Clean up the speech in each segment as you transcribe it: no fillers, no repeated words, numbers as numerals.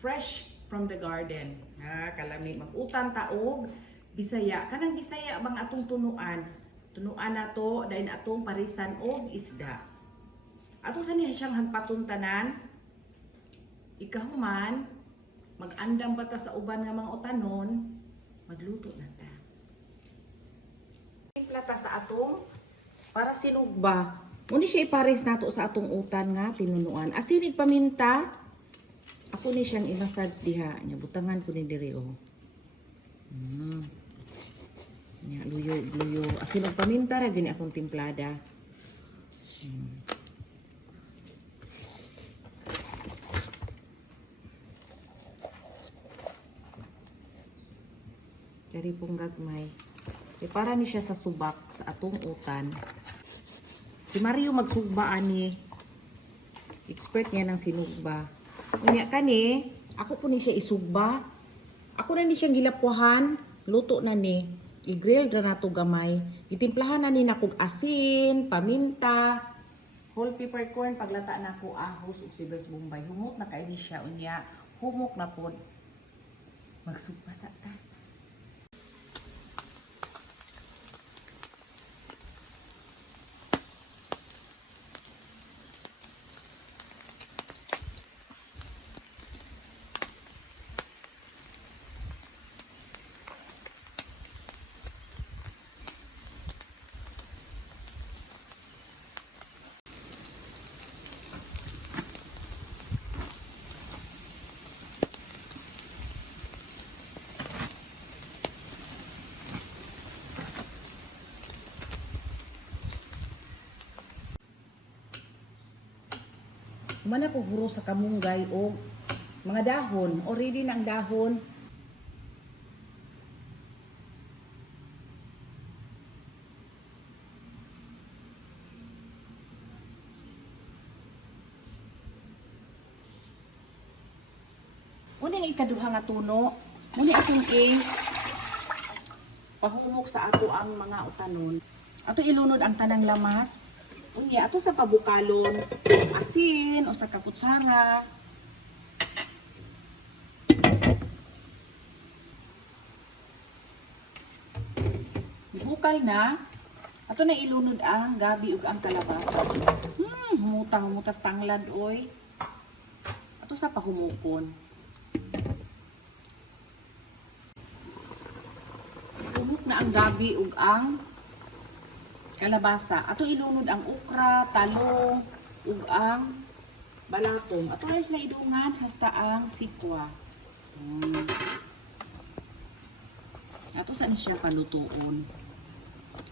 fresh from the garden. Kalami mag-utan taog Bisaya. Kanang Bisaya bang atong tunuan. Tunuan nato dahil atong parisan og isda. Ato sa niya siyang hanpaton tanan. Ikaw man mag-andam pa ta sa uban nga mga utanon, magluto na ta. Plata sa atong para sinugba. Muni siya ipares nato sa atong utan nga tinunuan. Asin paminta. Ako ni siyang i-massage diha. Nya butangan ko ni diri oh. Nya luyo. Asin paminta ra gini akong timplada. Dari pong gagmay. Para ni siya sa subak sa atong utan. Si Mario magsugba ani. Expert niya ng sinugba. Unya kani, ako po ni siya isugba. Ako na ni siyang gilapwahan, luto na ni. I-grill ra nato gamay. Itimplahan na ni nakog asin, paminta, whole peppercorn, paglata na ko ahos ug sibuyas bombay. Humot na kay ni siya unya. Humok na pod. Magsugba sa ta. Mana ko huro sa kamunggay o mga dahon. Already na ang dahon. Muna nga ikaduha nga tuno. Muna akong pahumok sa ato ang mga utanon. Ato ilunod ang tanang lamas. Unya, ato sa pabukalon, asin o sa kaputsara. Bukal na, ato na ilunod ang gabi ug ang kalabasa. Humutas tanglad oy. Ato sa pahumukon. Humuk na ang gabi ug ang kalabasa. Ato ilunod ang okra, talong, ug ang balatong. Ato rin sila idungan hasta ang sikwa. Ato sa ni siya palutuon.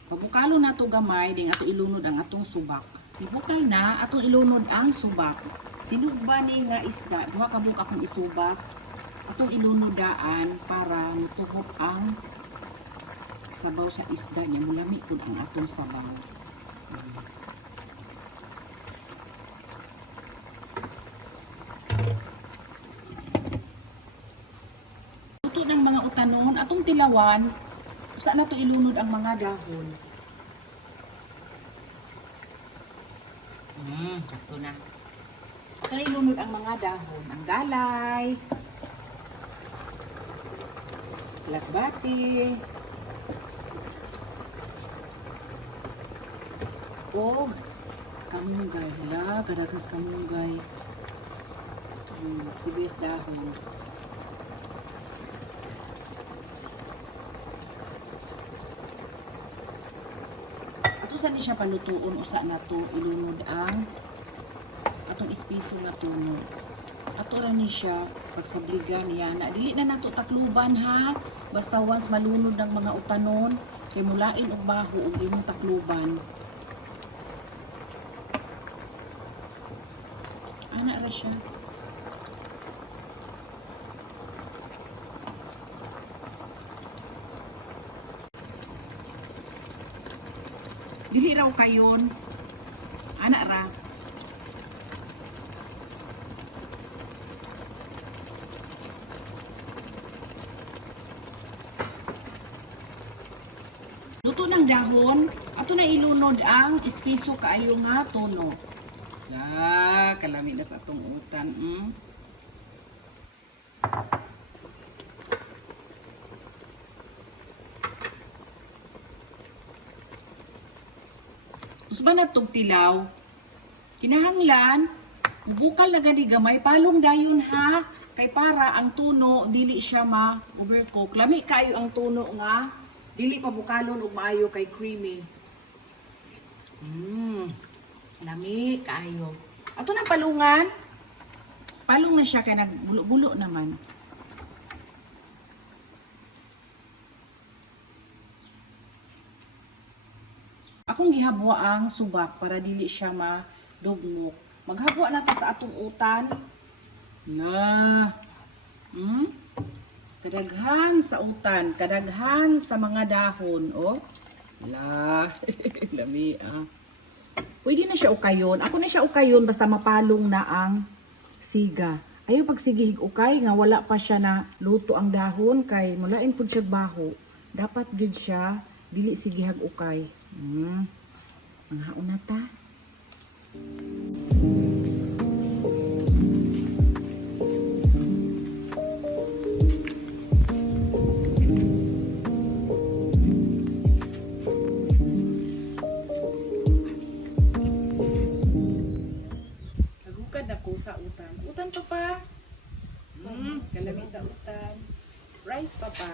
Pabukalo na to gamay, ding ato ilunod ang atong subak. Ibukal na, ato ilunod ang subak. Sinugba ni nga isda, duha ka buka akong isubak. Atong ilunodaan para mutuhok ang sabaw sa isda niya, mulami po ang atong sabaw. Luto ng mga utanon, atong tilawan, saan na to ilunod ang mga dahon. Ito na. Ito na ilunod ang mga dahon, ang galay, lakbati, o kamunggay. Hala, kadagas kamunggay. Sibuyas dahon. Ito sa ni siya palutuon usa na to ilunod ang atong ispiso na tuno. Ato ra ni siya pagsabligan niya na dili na nato takluban ha. Basta once malunod ng mga utanon kay mulain og baho og imong takluban. Ana ra siya. Dili raw kayon. Ana ra. Luto ng dahon, ato na ilunod ang espeso kaayo nga tono. Kalami na sa atong utan. Usban na tog tilaw. Kinahanglan, bukal na gani gamay, palong dayon ha. Kay para ang tuno, dili siya ma-overcook. Lami kayo ang tuno nga, dili pa bukalon ug maayo kay creamy. Lami kayo. Ato na palungan. Palong na siya kay nagbulo-bulo naman. Akong gihabwa ang subak para dili siya madugmok. Maghabwa na ta sa atong utan. Na. Kadaghan sa utan, kadaghan sa mga dahon, oh. La. Lami ah. Pwede na siya ukayon. Ako na siya ukayon basta mapalong na ang siga. Ayaw pag sigihig ukay nga wala pa siya na luto ang dahon kay mulain pud siya baho. Dapat gud siya dili sigihag ukay. Manghaon na ta. Nagukad ako sa utan. Utan pa pa. Kalami sa utan. Rice pa pa.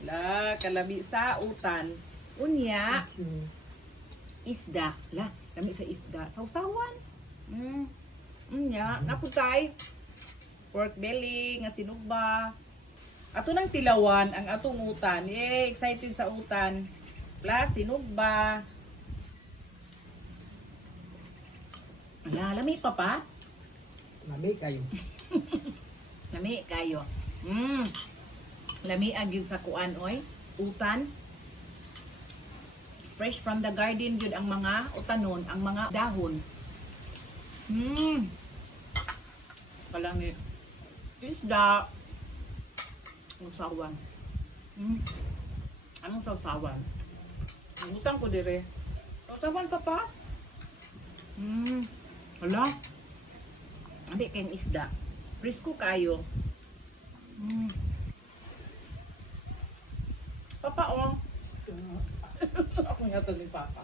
La, kalami sa utan. Unya. Isda. La, kami sa isda. Sausawan. Unya, naputay. Pork belly, nga sinugba. Ato nang tilawan ang atong utan. Excited sa utan. Plus, sinugba. Ala, lami pa pa? Lami kayo. Lami kayo. Lami agil sa kuan oy, utan. Fresh from the garden jud ang mga utanon, ang mga dahon. Kalami. Isda. Usawan. Anong sausawan? Utang ko dire. Sausawan pa pa? Hala. Abi kayong isda. Presko kayo. Papa, oh. Ako nga to ni Papa.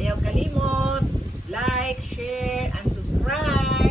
Ayaw kalimot. Like, share, and subscribe.